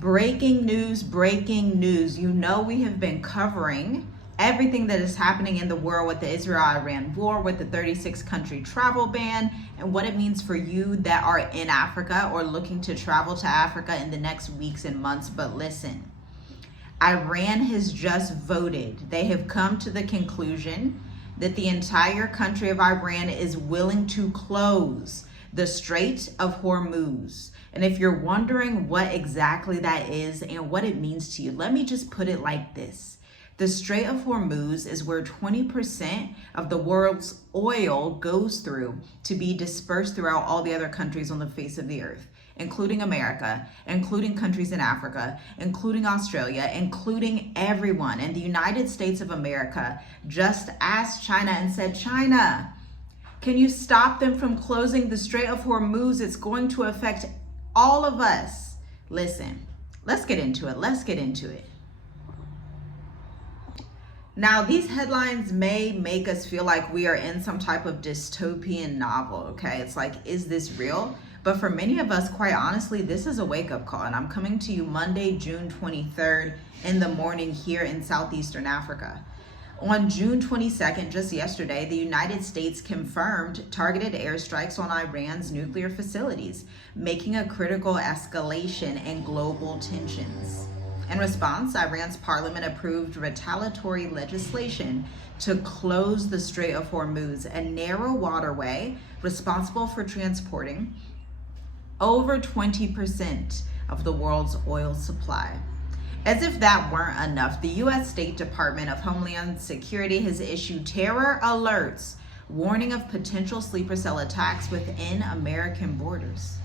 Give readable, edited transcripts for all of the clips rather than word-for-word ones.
Breaking news, breaking news. You know, we have been covering everything that is happening in the world with the Israel-Iran war, with the 36 country travel ban, and what it means for you that are in Africa or looking to travel to Africa in the next weeks and months. But listen, Iran has just voted. They have come to the conclusion that the entire country of Iran is willing to close the Strait of Hormuz. And if you're wondering what exactly that is and what it means to you, let me just put it like this. The Strait of Hormuz is where 20% of the world's oil goes through to be dispersed throughout all the other countries on the face of the earth, including America, including countries in Africa, including Australia, including everyone. And the United States of America just asked China and said, China, can you stop them from closing the Strait of Hormuz? It's going to affect all of us. Listen, let's get into it. Let's get into it. Now, these headlines may make us feel like we are in some type of dystopian novel, okay? It's like, is this real? But for many of us, quite honestly, this is a wake-up call. And I'm coming to you Monday, June 23rd in the morning here in Southeastern Africa. On June 22nd, just yesterday, the United States confirmed targeted airstrikes on Iran's nuclear facilities, making a critical escalation in global tensions. In response, Iran's parliament approved retaliatory legislation to close the Strait of Hormuz, a narrow waterway responsible for transporting over 20% of the world's oil supply. As if that weren't enough, the U.S. State Department of Homeland Security has issued terror alerts, warning of potential sleeper cell attacks within American borders.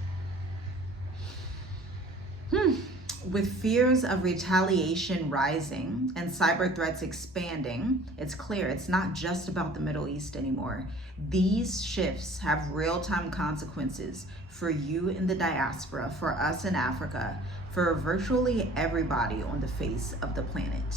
With fears of retaliation rising and cyber threats expanding, it's clear it's not just about the Middle East anymore. These shifts have real-time consequences for you in the diaspora, for us in Africa, for virtually everybody on the face of the planet.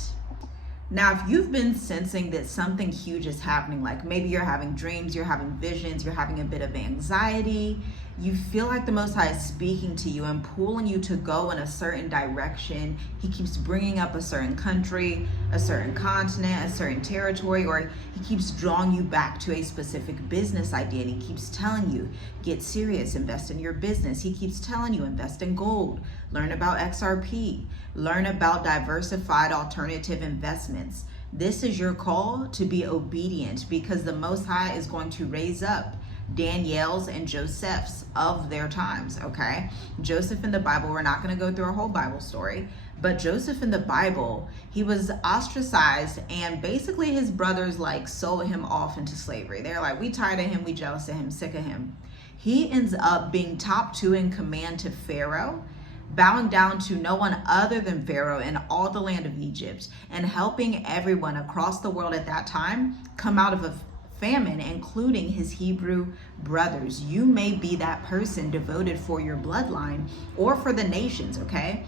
Now, if you've been sensing that something huge is happening, like maybe you're having dreams, you're having visions, you're having a bit of anxiety, you feel like the Most High is speaking to you and pulling you to go in a certain direction. He keeps bringing up a certain country, a certain continent, a certain territory, or he keeps drawing you back to a specific business idea, and he keeps telling you, get serious, invest in your business. He keeps telling you, invest in gold, learn about XRP, learn about diversified alternative investments. This is your call to be obedient, because the Most High is going to raise up Daniel's and Joseph's of their times, okay? Joseph in the Bible, we're not going to go through a whole Bible story, but Joseph in the Bible, he was ostracized, and basically his brothers like sold him off into slavery. They're like, we tired of him, we jealous of him, sick of him. He ends up being top 2 in command to Pharaoh, bowing down to no one other than Pharaoh in all the land of Egypt, and helping everyone across the world at that time come out of a famine, including his Hebrew brothers. You may be that person devoted for your bloodline or for the nations, okay?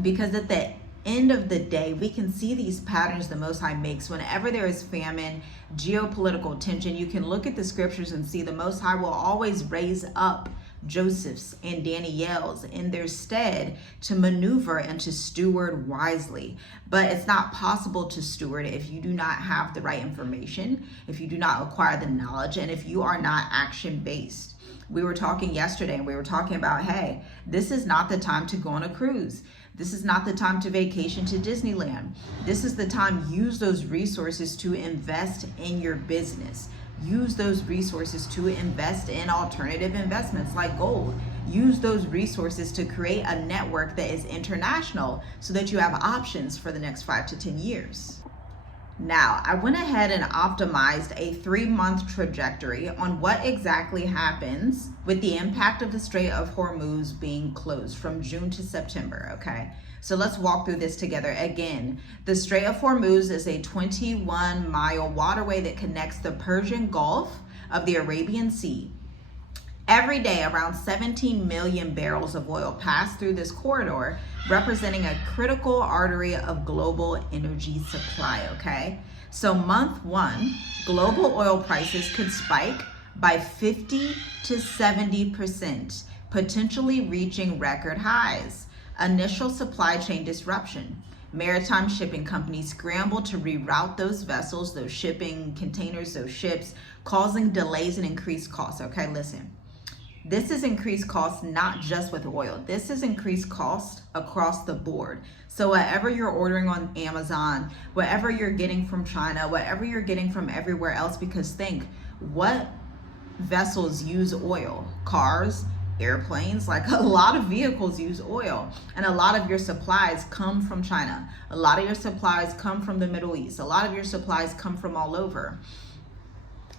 Because at the end of the day, we can see these patterns the Most High makes whenever there is famine, geopolitical tension. You can look at the scriptures and see the Most High will always raise up Joseph's and Daniel's in their stead to maneuver and to steward wisely. But it's not possible to steward if you do not have the right information, if you do not acquire the knowledge, and if you are not action-based. We were talking yesterday and we were talking about, hey, this is not the time to go on a cruise. This is not the time to vacation to Disneyland. This is the time, use those resources to invest in your business. Use those resources to invest in alternative investments like gold. Use those resources to create a network that is international so that you have options for the next 5 to 10 years. Now, I went ahead and optimized a 3-month trajectory on what exactly happens with the impact of the Strait of Hormuz being closed from June to September, okay? So let's walk through this together. Again, the Strait of Hormuz is a 21-mile waterway that connects the Persian Gulf of the Arabian Sea. Every day, around 17 million barrels of oil pass through this corridor, representing a critical artery of global energy supply, okay? So month 1, global oil prices could spike by 50 to 70%, potentially reaching record highs. Initial supply chain disruption. Maritime shipping companies scramble to reroute those vessels, those shipping containers, those ships, causing delays and increased costs. Okay, listen. This is increased costs not just with oil. This is increased cost across the board. So whatever you're ordering on Amazon, whatever you're getting from China, whatever you're getting from everywhere else, because think, what vessels use oil? Cars, airplanes, like a lot of vehicles use oil, and a lot of your supplies come from China. A lot of your supplies come from the Middle East. A lot of your supplies come from all over.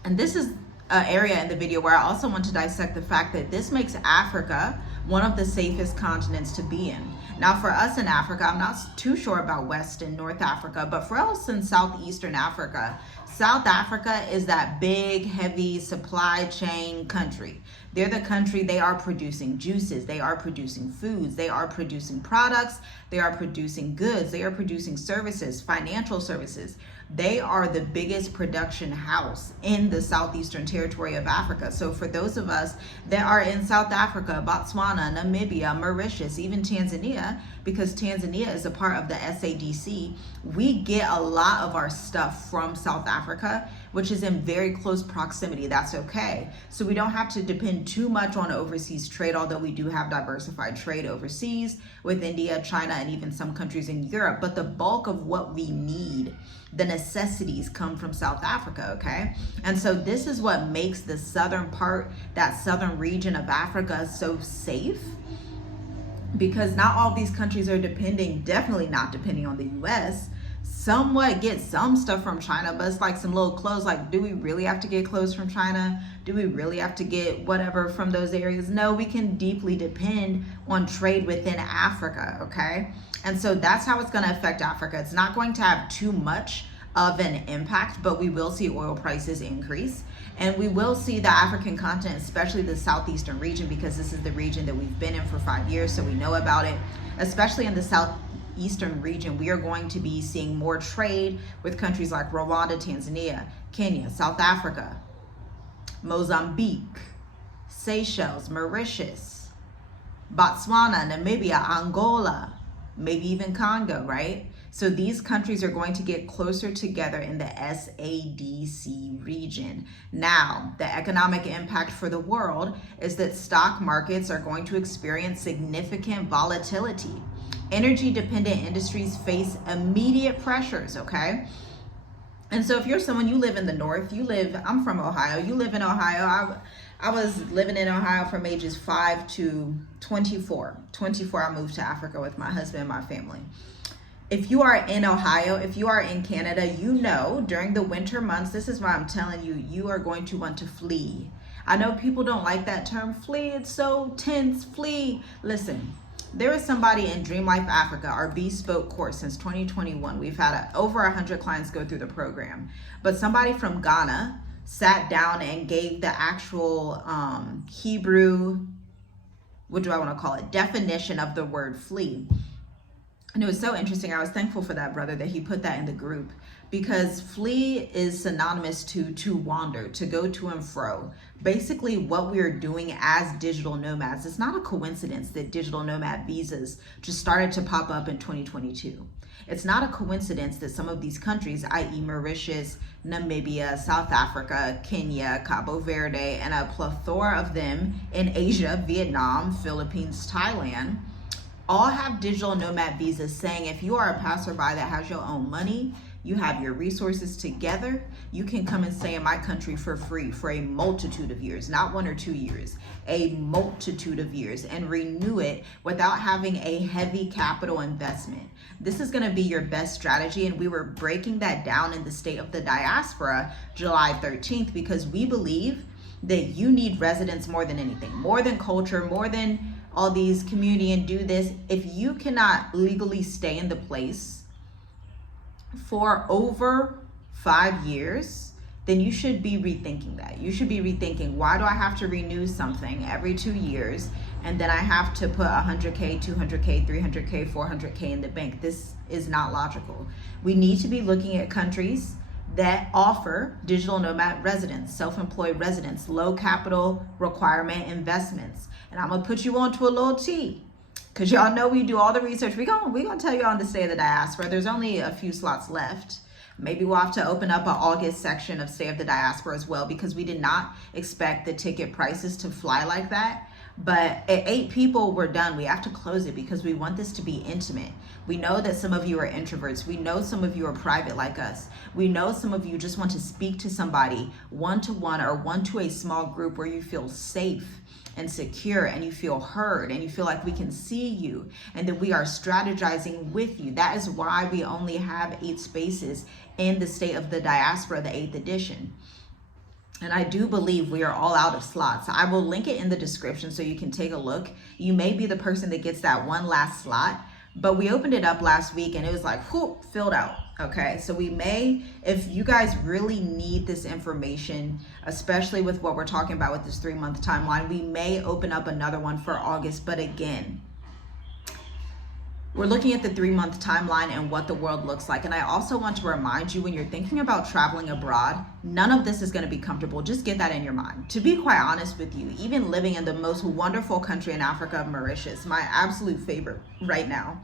And this is an area in the video where I also want to dissect the fact that this makes Africa one of the safest continents to be in. Now, for us in Africa, I'm not too sure about West and North Africa, but for us in Southeastern Africa, South Africa is that big, heavy supply chain country. They're the country, they are producing juices, they are producing foods, they are producing products, they are producing goods, they are producing services, financial services. They are the biggest production house in the southeastern territory of Africa. So for those of us that are in South Africa, Botswana, Namibia, Mauritius, even Tanzania, because Tanzania is a part of the SADC, we get a lot of our stuff from South Africa, which is in very close proximity. That's okay. So we don't have to depend too much on overseas trade, although we do have diversified trade overseas with India, China, and even some countries in Europe. But the bulk of what we need, the necessities, come from South Africa, okay? And so this is what makes the southern part, that southern region of Africa, so safe, because not all these countries are definitely not depending on the US. Somewhat get some stuff from China, but it's like some little clothes. Like, do we really have to get clothes from China? Do we really have to get whatever from those areas? No, we can deeply depend on trade within Africa, okay? And so that's how it's going to affect Africa. It's not going to have too much of an impact, but we will see oil prices increase. And we will see the African continent, especially the southeastern region, because this is the region that we've been in for 5 years, so we know about it. Especially in the southeastern region, we are going to be seeing more trade with countries like Rwanda, Tanzania, Kenya, South Africa, Mozambique, Seychelles, Mauritius, Botswana, Namibia, Angola, maybe even Congo, right? So these countries are going to get closer together in the SADC region. Now, the economic impact for the world is that stock markets are going to experience significant volatility. Energy-dependent industries face immediate pressures, okay? And so if you're someone, you live in the north, I'm from Ohio, you live in Ohio. I was living in Ohio from ages 5 to 24. 24, I moved to Africa with my husband and my family. If you are in Ohio, if you are in Canada, you know during the winter months, this is why I'm telling you, you are going to want to flee. I know people don't like that term, flee, it's so tense, flee. Listen, there is somebody in Dream Life Africa, our bespoke course since 2021. We've had over 100 clients go through the program. But somebody from Ghana sat down and gave the actual Hebrew, what do I want to call it, definition of the word flee. And it was so interesting. I was thankful for that brother that he put that in the group, because flee is synonymous to wander, to go to and fro. Basically what we're doing as digital nomads, it's not a coincidence that digital nomad visas just started to pop up in 2022. It's not a coincidence that some of these countries, i.e. Mauritius, Namibia, South Africa, Kenya, Cabo Verde, and a plethora of them in Asia, Vietnam, Philippines, Thailand, all have digital nomad visas saying if you are a passerby that has your own money, you have your resources together, you can come and stay in my country for free for a multitude of years, not 1 or 2 years, a multitude of years, and renew it without having a heavy capital investment. This is going to be your best strategy, and we were breaking that down in the State of the Diaspora July 13th, because we believe that you need residence more than anything, more than culture, more than all these community and do this. If you cannot legally stay in the place for over 5 years, then you should be rethinking that. You should be rethinking, why do I have to renew something every 2 years and then I have to put 100K, 200K, 300K, 400K in the bank? This is not logical. We need to be looking at countries that offer digital nomad residents, self-employed residents, low capital requirement investments. And I'm gonna put you onto a little T. because y'all know we do all the research. We gonna tell you on the State of the Diaspora. There's only a few slots left. Maybe we'll have to open up an August section of State of the Diaspora as well, because we did not expect the ticket prices to fly like that. But at 8 people, we're done. We have to close it because we want this to be intimate. We know that some of you are introverts. We know some of you are private like us. We know some of you just want to speak to somebody one-to-one or one to a small group where you feel safe and secure and you feel heard and you feel like we can see you and that we are strategizing with you. That is why we only have 8 spaces in the State of the Diaspora, the 8th edition. And I do believe we are all out of slots. I will link it in the description so you can take a look. You may be the person that gets that one last slot, but we opened it up last week and it was like, whoop, filled out. Okay, so we may, if you guys really need this information, especially with what we're talking about with this 3-month timeline, we may open up another one for August. But again, we're looking at the 3-month timeline and what the world looks like. And I also want to remind you, when you're thinking about traveling abroad, none of this is going to be comfortable. Just get that in your mind. To be quite honest with you, even living in the most wonderful country in Africa, Mauritius, my absolute favorite right now,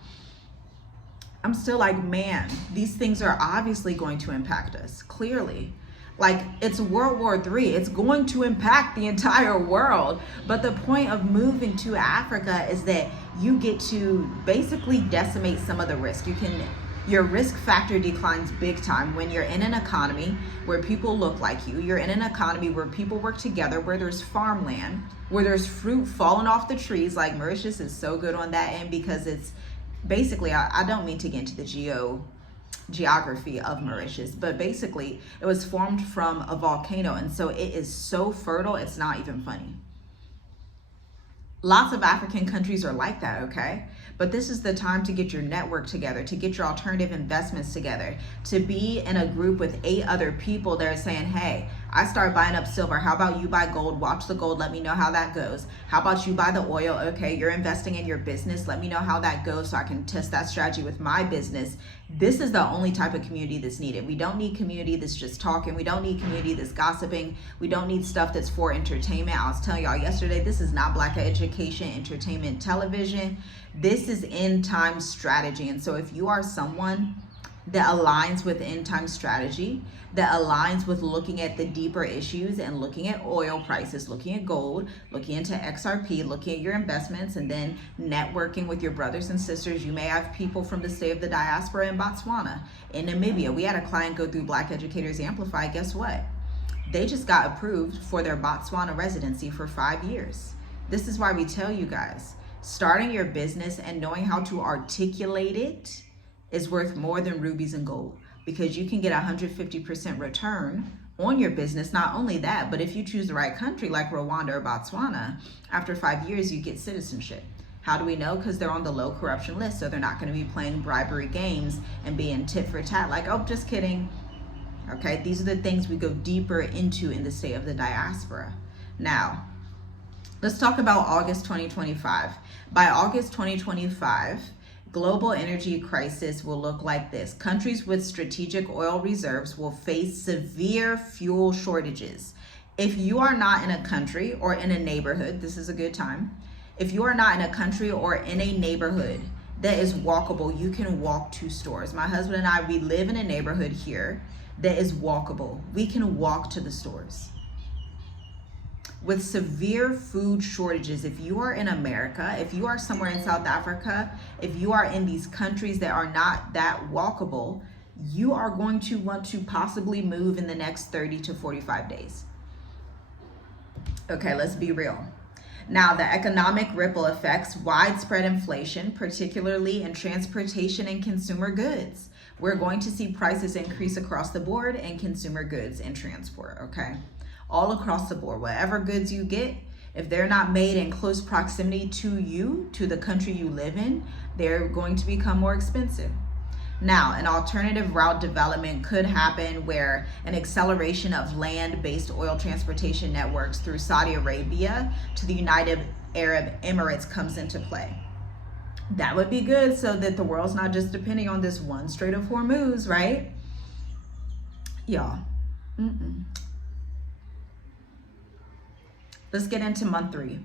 I'm still like, man, these things are obviously going to impact us, clearly. Like, it's World War III. It's going to impact the entire world. But the point of moving to Africa is that you get to basically decimate some of the risk. Your risk factor declines big time when you're in an economy where people look like you. You're in an economy where people work together, where there's farmland, where there's fruit falling off the trees. Like, Mauritius is so good on that end because it's basically, I don't mean to get into the geography of Mauritius, but basically it was formed from a volcano, and so it is so fertile, it's not even funny. Lots of African countries are like that, okay? But this is the time to get your network together, to get your alternative investments together, to be in a group with 8 other people that are saying, hey, I start buying up silver. How about you buy gold? Watch the gold. Let me know how that goes. How about you buy the oil? Okay, you're investing in your business. Let me know how that goes so I can test that strategy with my business. This is the only type of community that's needed. We don't need community that's just talking. We don't need community that's gossiping. We don't need stuff that's for entertainment. I was telling y'all yesterday, this is not Black education, entertainment, television. This is end time strategy. And so if you are someone that aligns with end time strategy, that aligns with looking at the deeper issues and looking at oil prices, looking at gold, looking into XRP, looking at your investments, and then networking with your brothers and sisters. You may have people from the State of the Diaspora in Botswana, in Namibia. We had a client go through Black Educators Amplify. Guess what? They just got approved for their Botswana residency for 5 years. This is why we tell you guys, starting your business and knowing how to articulate it is worth more than rubies and gold, because you can get 150% return on your business. Not only that, but if you choose the right country like Rwanda or Botswana, after 5 years, you get citizenship. How do we know? Because they're on the low corruption list. So they're not going to be playing bribery games and being tit for tat like, oh, just kidding. Okay, these are the things we go deeper into in the State of the Diaspora. Now, let's talk about August 2025. By August 2025, global energy crisis will look like this. Countries with strategic oil reserves will face severe fuel shortages. If you are not in a country or in a neighborhood, this is a good time. If you are not in a country or in a neighborhood that is walkable, you can walk to stores. My husband and I, we live in a neighborhood here that is walkable. We can walk to the stores. With severe food shortages, if you are in America, if you are somewhere in South Africa, if you are in these countries that are not that walkable, you are going to want to possibly move in the next 30 to 45 days. Okay, let's be real. Now, the economic ripple effects, widespread inflation, particularly in transportation and consumer goods. We're going to see prices increase across the board in consumer goods and transport, okay? All across the board, whatever goods you get, if they're not made in close proximity to you, to the country you live in, they're going to become more expensive. Now, an alternative route development could happen where an acceleration of land-based oil transportation networks through Saudi Arabia to the United Arab Emirates comes into play. That would be good so that the world's not just depending on this one Strait of Hormuz, right? Y'all. Let's get into month 3.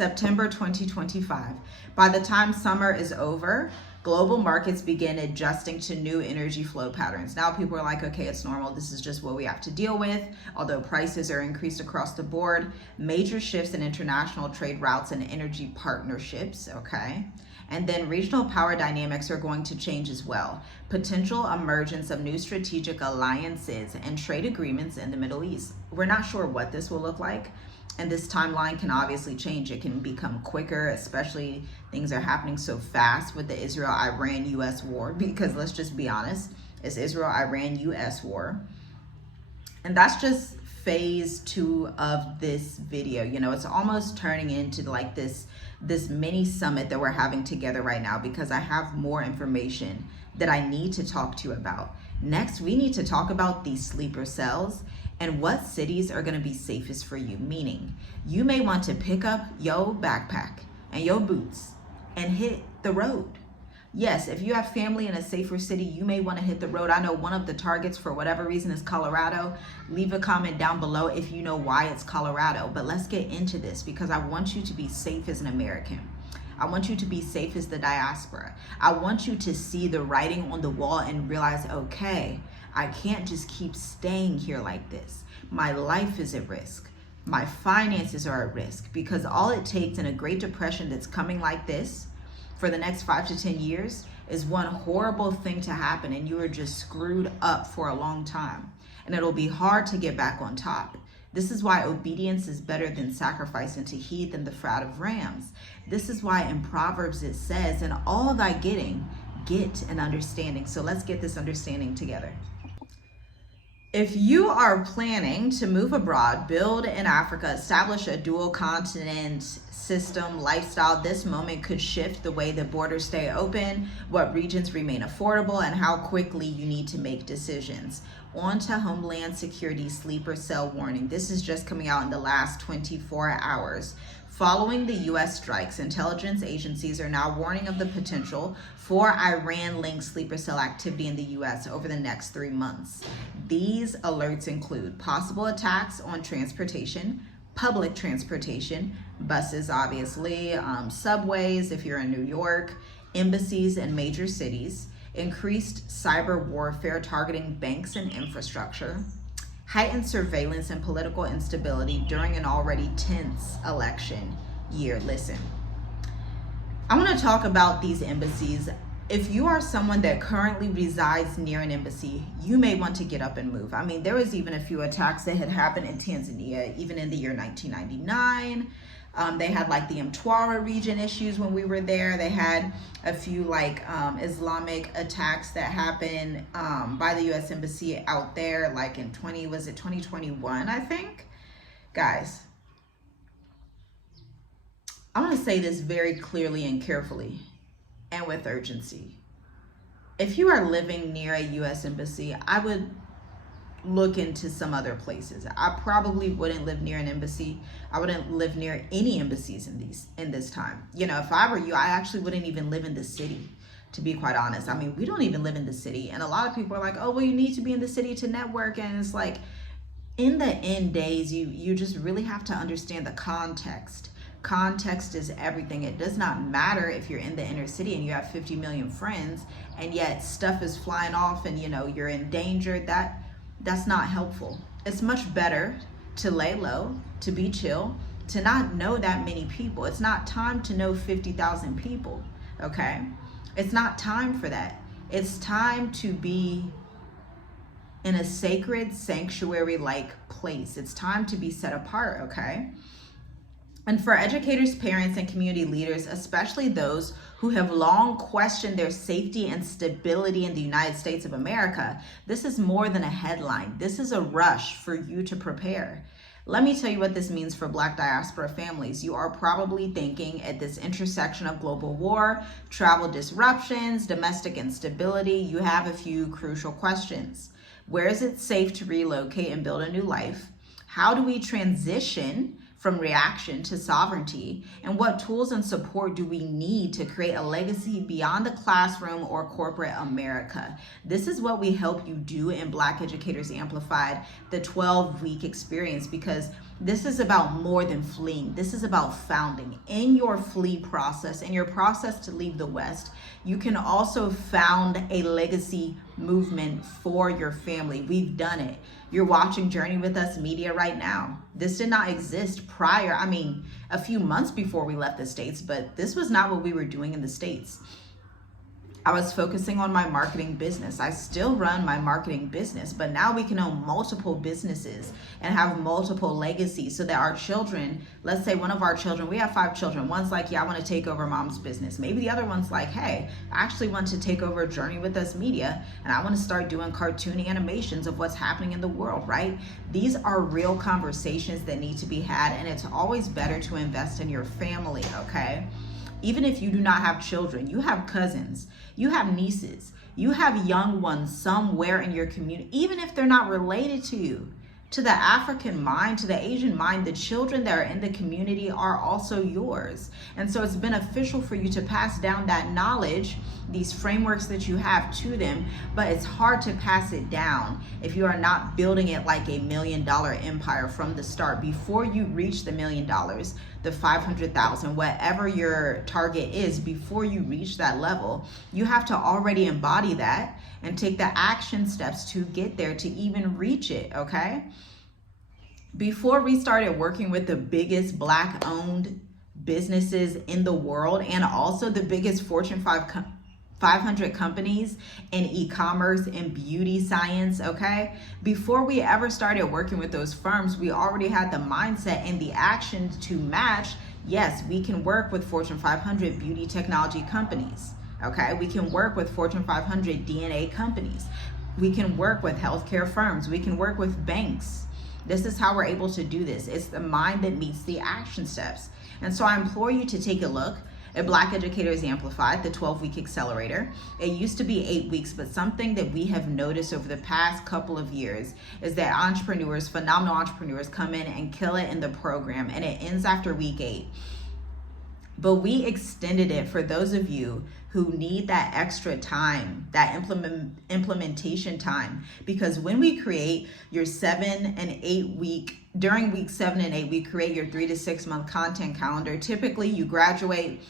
September 2025. By the time summer is over, global markets begin adjusting to new energy flow patterns. Now people are like, okay, it's normal. This is just what we have to deal with. Although prices are increased across the board, major shifts in international trade routes and energy partnerships, okay? And then regional power dynamics are going to change as well. Potential emergence of new strategic alliances and trade agreements in the Middle East. We're not sure what this will look like. And this timeline can obviously change. It can become quicker, especially things are happening so fast with the Israel-Iran-US war, because let's just be honest, it's Israel-Iran-US war. And that's just phase 2 of this video. You know, it's almost turning into like this mini summit that we're having together right now, because I have more information that I need to talk to you about. Next, we need to talk about these sleeper cells and what cities are going to be safest for you. Meaning, you may want to pick up your backpack and your boots and hit the road. Yes, if you have family in a safer city, you may want to hit the road. I know one of the targets for whatever reason is Colorado. Leave a comment down below if you know why it's Colorado. But let's get into this, because I want you to be safe as an American. I want you to be safe as the diaspora. I want you to see the writing on the wall and realize, okay, I can't just keep staying here like this. My life is at risk. My finances are at risk, because all it takes in a Great Depression that's coming like this for the next 5 to 10 years is one horrible thing to happen, and you are just screwed up for a long time. And it'll be hard to get back on top. This is why obedience is better than sacrifice, and to heed than the fat of rams. This is why in Proverbs it says, in all thy getting, get an understanding. So let's get this understanding together. If you are planning to move abroad, build in Africa, establish a dual continent system, lifestyle, this moment could shift the way that borders stay open, what regions remain affordable, and how quickly you need to make decisions. On to Homeland Security sleeper cell warning. This is just coming out in the last 24 hours. Following the U.S. strikes, intelligence agencies are now warning of the potential for Iran-linked sleeper cell activity in the U.S. over the next 3 months. These alerts include possible attacks on transportation, public transportation, buses obviously, subways if you're in New York, embassies in major cities, increased cyber warfare targeting banks and infrastructure, heightened surveillance and political instability during an already tense election year. Listen, I want to talk about these embassies. If you are someone that currently resides near an embassy, you may want to get up and move. I mean, there was even a few attacks that had happened in Tanzania, even in the year 1999. They had like the Mtwara region issues when we were there. They had a few like Islamic attacks that happened by the U.S. Embassy out there, like in 2021, I think. Guys, I want to say this very clearly and carefully and with urgency. If you are living near a U.S. Embassy, I would look into some other places. I probably wouldn't live near an embassy. I wouldn't live near any embassies in this time. You know, if I were you, I actually wouldn't even live in the city, to be quite honest. I mean, we don't even live in the city. And a lot of people are like, oh, well, you need to be in the city to network. And it's like, in the end days, you just really have to understand the context. Context is everything. It does not matter if you're in the inner city and you have 50 million friends and yet stuff is flying off and, you know, you're in danger. That's not helpful. It's much better to lay low, to be chill, to not know that many people. It's not time to know 50,000 people, okay? It's not time for that. It's time to be in a sacred sanctuary-like place. It's time to be set apart, okay? And for educators, parents, and community leaders, especially those who have long questioned their safety and stability in the United States of America, this is more than a headline. This is a rush for you to prepare. Let me tell you what this means for Black diaspora families. You are probably thinking at this intersection of global war, travel disruptions, domestic instability, you have a few crucial questions. Where is it safe to relocate and build a new life? How do we transition from reaction to sovereignty? And what tools and support do we need to create a legacy beyond the classroom or corporate America? This is what we help you do in Black Educators Amplified, the 12-week experience, because This is about more than fleeing. This is about founding. In your flee process, in your process to leave the West, you can also found a legacy movement for your family. We've done it. You're watching Journey with Us Media right now. This did not exist prior, a few months before we left the States, but this was not what we were doing in the States. I was focusing on my marketing business. I still run my marketing business, but now we can own multiple businesses and have multiple legacies so that our children, let's say one of our children, we have 5 children. One's like, yeah, I want to take over mom's business. Maybe the other one's like, hey, I actually want to take over Journey with Us Media and I want to start doing cartoony animations of what's happening in the world, right? These are real conversations that need to be had, and it's always better to invest in your family, okay? Even if you do not have children, you have cousins, you have nieces, you have young ones somewhere in your community, even if they're not related to you. To the African mind, to the Asian mind, the children that are in the community are also yours. And so it's beneficial for you to pass down that knowledge, these frameworks that you have, to them, but it's hard to pass it down if you are not building it like a $1 million empire from the start. Before you reach the $1 million, the 500,000, whatever your target is, before you reach that level, you have to already embody that and take the action steps to get there, to even reach it, okay? Before we started working with the biggest Black-owned businesses in the world and also the biggest Fortune 500 companies in e-commerce and beauty science, okay? Before we ever started working with those firms, we already had the mindset and the actions to match. Yes, we can work with Fortune 500 beauty technology companies, okay? We can work with Fortune 500 DNA companies. We can work with healthcare firms. We can work with banks. This is how we're able to do this. It's the mind that meets the action steps. And so I implore you to take a look at Black Educators Amplified, the 12-week accelerator. It used to be 8 weeks, but something that we have noticed over the past couple of years is that entrepreneurs, phenomenal entrepreneurs, come in and kill it in the program, and it ends after week 8. But we extended it for those of you who need that extra time, that implementation time. Because when we create your 7 and 8 week, during week 7 and 8, we create your 3 to 6 month content calendar. Typically you graduate,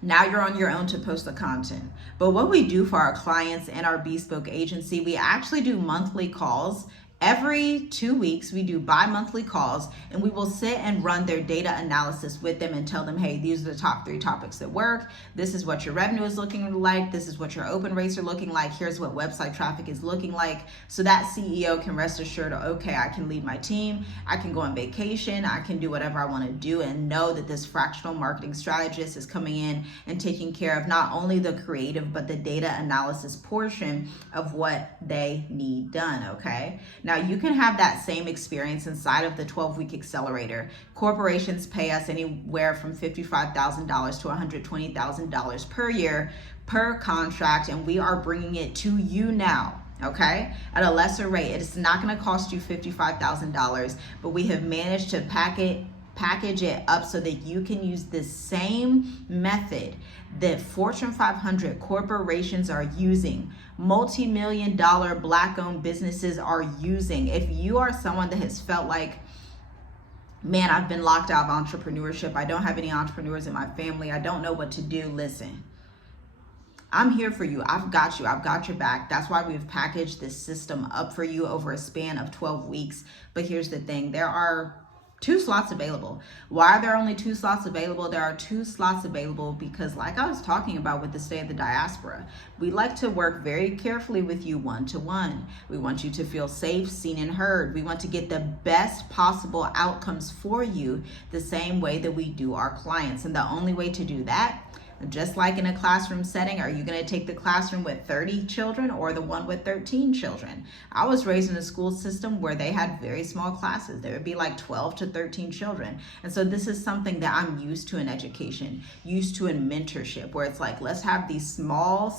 now you're on your own to post the content. But what we do for our clients and our bespoke agency, we actually do monthly calls. Every 2 weeks, we do bi-monthly calls, and we will sit and run their data analysis with them and tell them, hey, these are the top 3 topics that work. This is what your revenue is looking like. This is what your open rates are looking like. Here's what website traffic is looking like. So that CEO can rest assured, okay, I can lead my team. I can go on vacation. I can do whatever I want to do, and know that this fractional marketing strategist is coming in and taking care of not only the creative, but the data analysis portion of what they need done, okay? Now, you can have that same experience inside of the 12-week accelerator. Corporations pay us anywhere from $55,000 to $120,000 per year per contract, and we are bringing it to you now, okay, at a lesser rate. It's not going to cost you $55,000, but we have managed to package it up so that you can use the same method that Fortune 500 corporations are using, multi-million-dollar Black-owned businesses are using. If you are someone that has felt like, man, I've been locked out of entrepreneurship, I don't have any entrepreneurs in my family, I don't know what to do, listen, I'm here for you. I've got you. I've got your back. That's why we've packaged this system up for you over a span of 12 weeks. But here's the thing, there are 2 slots available. Why are there only 2 slots available? There are 2 slots available because, like I was talking about with the state of the diaspora, we like to work very carefully with you one-to-one. We want you to feel safe, seen, and heard. We want to get the best possible outcomes for you the same way that we do our clients. And the only way to do that, just like in a classroom setting, are you going to take the classroom with 30 children or the one with 13 children? I was raised in a school system where they had very small classes. There would be like 12 to 13 children. And so this is something that I'm used to in education, used to in mentorship, where it's like, let's have these small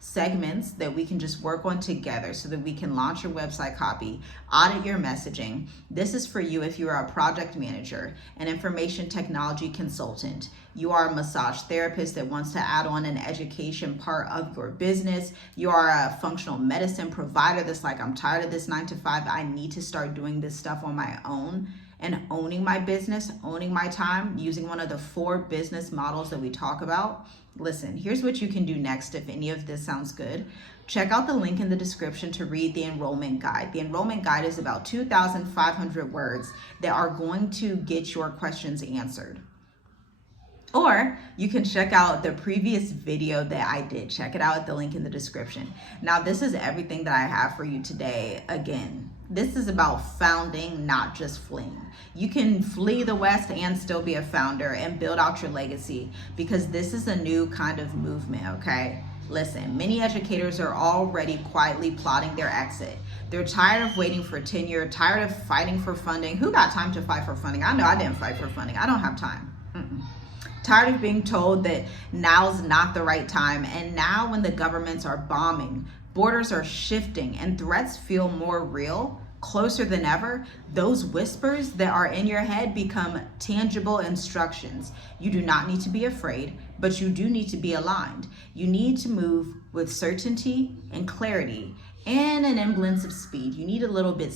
segments that we can just work on together so that we can launch your website copy, audit your messaging. This is for you if you are a project manager, an information technology consultant, you are a massage therapist that wants to add on an education part of your business, you are a functional medicine provider that's like, I'm tired of this 9 to 5, I need to start doing this stuff on my own and owning my business, owning my time, using one of the 4 business models that we talk about. Listen, here's what you can do next if any of this sounds good. Check out the link in the description to read the enrollment guide. The enrollment guide is about 2,500 words that are going to get your questions answered. Or you can check out the previous video that I did. Check it out at the link in the description. Now, this is everything that I have for you today. Again, this is about founding, not just fleeing. You can flee the West and still be a founder and build out your legacy, because this is a new kind of movement, okay? Listen, many educators are already quietly plotting their exit. They're tired of waiting for tenure, tired of fighting for funding. Who got time to fight for funding? I know I didn't fight for funding. I don't have time. Tired of being told that now's not the right time. And now when the governments are bombing, borders are shifting, and threats feel more real, closer than ever, those whispers that are in your head become tangible instructions. You do not need to be afraid, but you do need to be aligned. You need to move with certainty and clarity and an semblance of speed. You need a little bit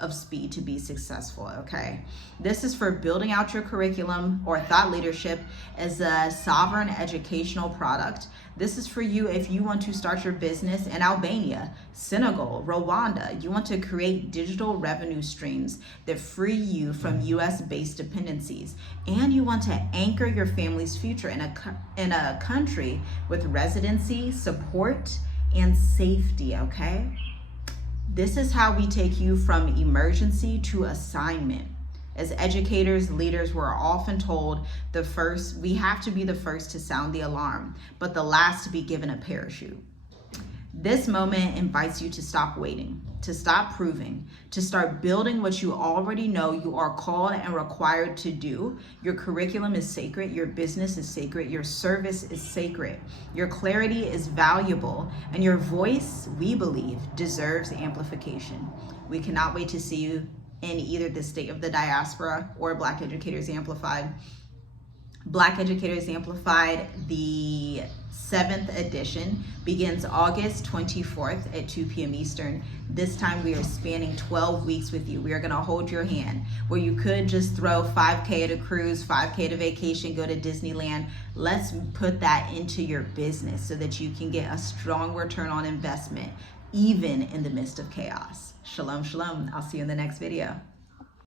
of speed to be successful, okay? This is for building out your curriculum or thought leadership as a sovereign educational product. This is for you if you want to start your business in Albania, Senegal, Rwanda. You want to create digital revenue streams that free you from US-based dependencies. And you want to anchor your family's future in a country with residency, support, and safety, okay? This is how we take you from emergency to assignment. As educators, leaders, we're often told we have to be the first to sound the alarm, but the last to be given a parachute. This moment invites you to stop waiting, to stop proving, to start building what you already know you are called and required to do. Your curriculum is sacred, your business is sacred, your service is sacred, your clarity is valuable, and your voice, we believe, deserves amplification. We cannot wait to see you in either the State of the Diaspora or Black Educators Amplified. Black Educators Amplified, the 7th edition, begins August 24th at 2 p.m. Eastern. This time we are spanning 12 weeks with you. We are gonna hold your hand. Where you could just throw 5K at a cruise, 5K to vacation, go to Disneyland. Let's put that into your business so that you can get a strong return on investment, even in the midst of chaos. Shalom, shalom. I'll see you in the next video.